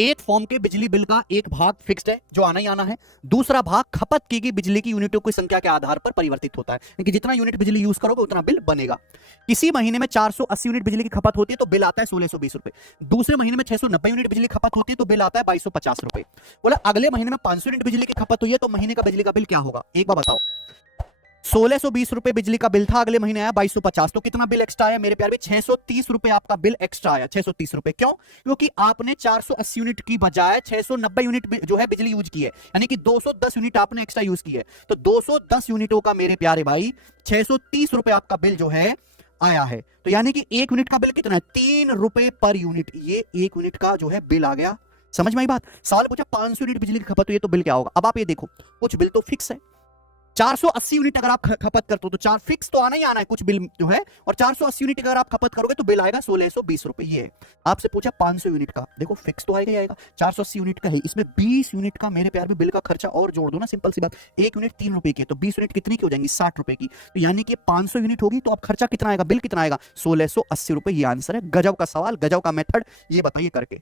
एक फॉर्म के बिजली बिल का एक भाग फिक्स्ड है जो आना ही आना है, दूसरा भाग खपत की गई बिजली की यूनिटों की संख्या के आधार पर परिवर्तित होता है, क्योंकि जितना यूनिट बिजली यूज करोगे उतना बिल बनेगा। किसी महीने में 480 यूनिट बिजली की खपत होती है तो बिल आता है 1620 रुपए। दूसरे महीने में 690 यूनिट बिजली की खपत होती है तो बिल आता है 2250 रुपए। बोला अगले महीने में 500 यूनिट बिजली की खपत हुई है तो महीने का बिजली का बिल क्या होगा, एक बार बताओ। 1620 रुपए बिजली का बिल था, अगले महीने आया 2250, तो कितना बिल एक्स्ट्रा आया मेरे प्यारे? 630 रुपए आपका बिल एक्स्ट्रा आया। 630 रुपए क्यों? क्योंकि आपने 480 यूनिट की बजाय 690 यूनिट जो है बिजली यूज की है, यानी कि 210 यूनिट आपने एक्स्ट्रा यूज की है। तो 210 यूनिटों का मेरे प्यारे भाई 630 रुपए आपका बिल जो है आया है। तो यानी कि एक यूनिट का बिल कितना है? 3 रुपए पर यूनिट। ये एक यूनिट का जो है बिल आ गया। समझ में आई बात? सवाल पूछा 500 यूनिट बिजली की खपत हुई है तो बिल क्या होगा। अब आप ये देखो, कुछ बिल तो फिक्स है, 480 यूनिट अगर आप खपत करते हो तो चार फिक्स तो आना ही आना है कुछ बिल जो है, और 480 यूनिट अगर आप खपत करोगे तो बिल आएगा 1620 रुपए। ये है। आपसे पूछा 500 यूनिट का, देखो फिक्स तो आएगा ही आएगा, 480 यूनिट का है, इसमें 20 यूनिट का मेरे प्यार में बिल का खर्चा और जोड़ दो ना, सिंपल सी बात। एक यूनिट 3 रुपए की है तो 20 यूनिट कितनी की हो जाएंगी? 60 रुपए की। तो यानी कि 500 यूनिट होगी तो अब खर्चा कितना आएगा, बिल कितना आएगा? 1680 रुपए। ये आंसर है। गजब का सवाल, गजब का मेथड, ये बताइए करके।